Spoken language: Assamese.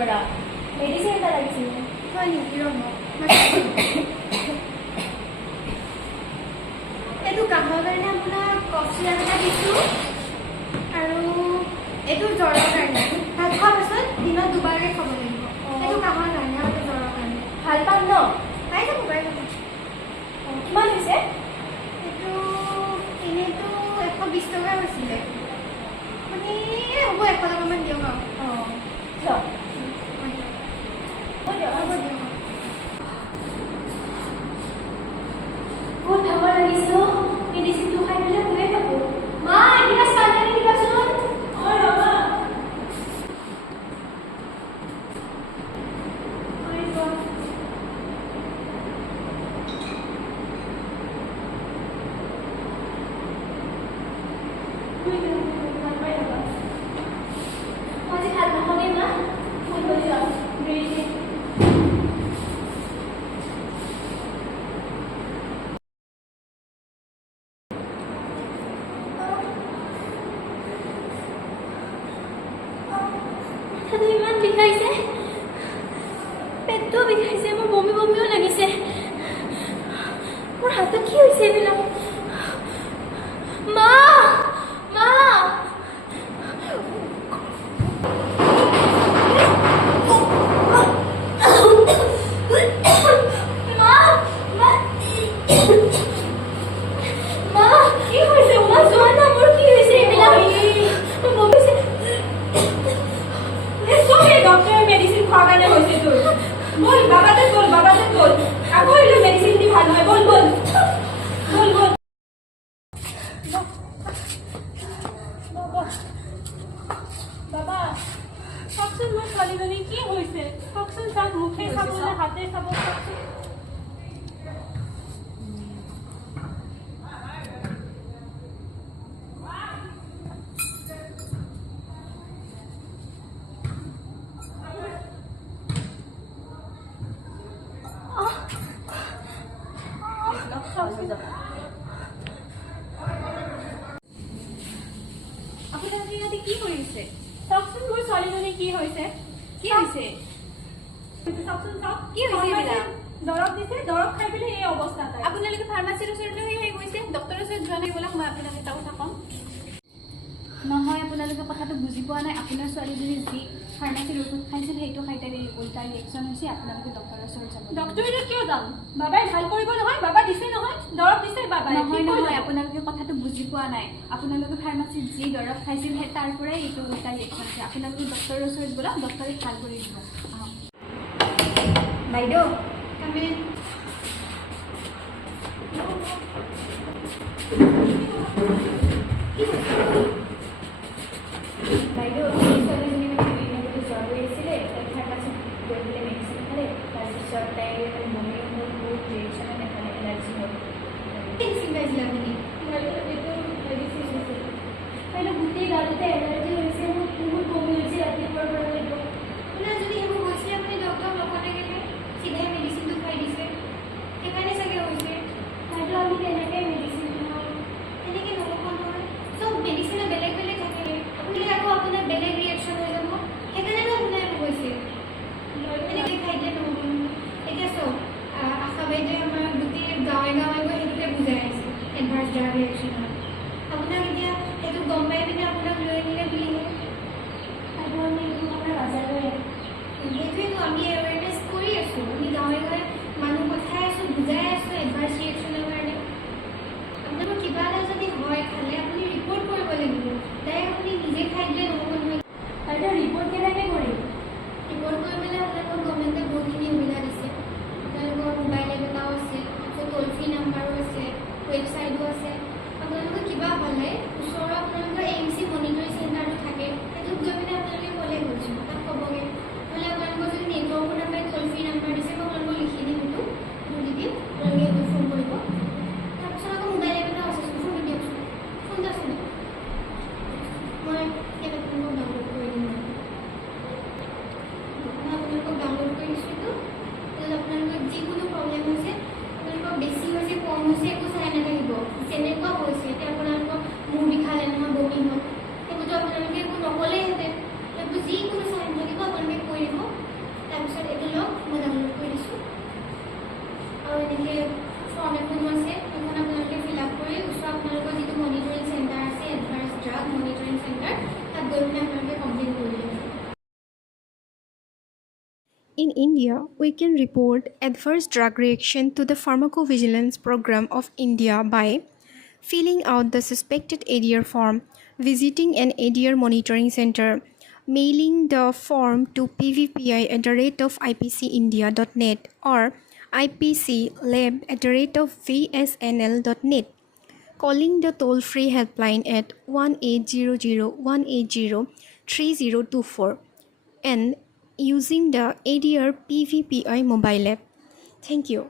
পৰা মেডিচিন এটা লাগিছিল হয় নেকি ৰ'ব এইটো কাহৰ কাৰণে আপোনাক কফ চিৰাপ এটা দিছোঁ আৰু এইটো জ্বৰৰ কাৰণে ভাত খোৱাৰ পাছত দিনত দুবাৰকৈ খাব লাগিব এইটো কাহৰ কাৰণে আৰু জ্বৰৰ কাৰণে ভাল পাম ন পাই যাব পাই যাব কিমান হৈছে এইটো এনেইতো 120 টকা হৈছিলে আপুনি হ'ব 100 টকামান দিয়ক আৰু দিয়ক হ'ব দিয়ক বহুত ভাগৰ লাগিছে মেডিচিনটো খাই পেলাই শুয়ে থাকোঁ মা এতিয়া চাহ আনি দিবাচোন ৰবা আজি ভাল নহ'লে মা ফোন কৰি যাওঁ মাথাটো ইমান বিষাইছে পেটটো বিষাইছে মোৰ বমি বমিও লাগিছে মোৰ হাতত কি হৈছে এইবিলাক মা মা আপোনালোকে ইয়াতে কি কৰিছে চাওকচোন মোৰ ছোৱালীজনী কি হৈছে কি হৈছে চাওকচোন চাওক কি হৈছে এইবিলাক দৰৱ দিছে দৰৱ খাই পেলাই এই অৱস্থা আপোনালোকে ফাৰ্মাচীৰ ওচৰলৈ সেই গৈছে ডক্টৰৰ ওচৰত যোৱা নাই ব'লক মই আপোনাক এটা কথা ক'ম নহয় আপোনালোকে কথাটো বুজি পোৱা নাই আপোনাৰ ছোৱালীজনী যি ফাৰ্মাচীৰ ঔষধ খাইছিল সেইটো খাই তাই উল্টা ৰিয়েকশ্যন হৈছে আপোনালোকে ডক্টৰৰ ওচৰত যাব ডক্টৰৰ কিয় যাম বাবাই ভাল কৰিব নহয় বাবা দিছে নহয় দৰৱ দিছে বাবাই নহয় নহয় আপোনালোকে কথাটো বুজি পোৱা নাই আপোনালোকে ফাৰ্মাচীত যি দৰৱ খাইছিল সেই তাৰ পৰাই এইটো উল্টা ৰিয়েকশ্যন হৈছে আপোনালোকে ডক্টৰৰ ওচৰত ব'লক ডক্টৰে ভাল কৰি দিব বাইদেউ আমি বাইদেউ ছোৱালীজনী মানে জ্বৰ হৈ আছিলে তাই ফাৰ্মাচীত গৈ পেলাই মেডিচিন খালে তাৰপিছত তাই বমি হ'ল বহুত ৰিয়েকশ্যনে দেখালে এলাৰ্জি হ'ল মেডিচিন পাইছিলে আপুনি এইটো মেডিচিন হৈছে বাইদেউ গোটেই গাটোতে এলাৰ্জি হৈছে মোৰ বহুত বমি হৈছে ৰাতিপুৱাৰ পৰা বাইদেউ আপোনাৰ যদি সেইবোৰ হৈছে আপুনি ডক্টৰক লগতে গ'লে চিধাই মেডিচিনটো খাই দিছে সেইকাৰণে চাগে হৈছে বাইদেউ আমি তেনেকৈ মেডিচিন খাওঁ তেনেকৈ নহ'ব নহয় চব মেডিচিনৰ বেলেগ বেলেগ থাকে আপুনি আকৌ আপোনাৰ বেলেগ ৰিয়েকশ্যন হৈ যাব সেইকাৰণেতো আপোনাৰ হৈছে এনেকৈ খাই দিলে নহ'ব নহয় এতিয়া চাওক আশা বাইদেৱে আমাৰ গোটেই গাঁৱে গাঁৱে গৈ সেইটোকে বুজাই আছে এডভান্স ড্ৰাগ ৰিয়েকশ্যন হয় আপোনাক এতিয়া সেইটো গম পাই পিনে আপোনাক লৈ আহিলে বুলিহে বাইদেউ আমি এইটো কথা নাজানোৱে সেইটোৱেতো আমি এৱেৰনেছ কৰি আছোঁ আমি গাঁৱে গাঁৱে মানুহ পঠাই আছোঁ বুজাই আছোঁ এডভান্স ৰিয়েকশ্যনৰ কাৰণে আপোনালোকৰ কিবা এটা যদি হয় খালে আপুনি ৰিপৰ্ট কৰিব লাগিব ডাইৰেক্ট আপুনি নিজে খাই দিলে নহ'ব নহয় বাইদেউ ৰিপৰ্ট কেনেকৈ কৰিম ৰিপৰ্ট কৰিবলৈ আপোনালোকৰ গভৰ্ণমেণ্টে বহুতখিনি সুবিধা দিছে আপোনালোকৰ মোবাইল এপ এটাও আছে আকৌ ট'ল ফ্ৰী নাম্বাৰো আছে ৱেবছাইটো আছে আপোনালোকৰ কিবা হ'লে ওচৰৰ আপোনালোকৰ AMC মনিটৰিং চেণ্টাৰটো থাকে সেইটোত গৈ পিনে আপোনালোকে ক'লে গৈছোঁ তাত ক'বগৈ নহ'লে আপোনালোকৰ যদি নেটৱৰ্কো নাপায় ট'ল ফ্ৰী নাম্বাৰ দিছে মই আপোনালোকক লিখি দিম সেইটো দি দিম এনেকৈ ফৰ্ম এখন আছে সেইখন আপোনালোকে ফিল আপ কৰি ওচৰত আপোনালোকৰ যিটো মনিটৰিং চেণ্টাৰ আছে এডভান্স ড্ৰাগ মনিটৰিং চেণ্টাৰ তাত গৈ পিনে আপোনালোকে কমপ্লেইন কৰি দিব। In India, we can report adverse drug reaction to the Pharmacovigilance Program of India by filling out the suspected ADR form, visiting an ADR monitoring center, mailing the form to pvpi@ipcindia.net or ipclab@vsnl.net, calling the toll-free helpline at 1800-180-3024 and using the ADR PVPI mobile app. Thank you.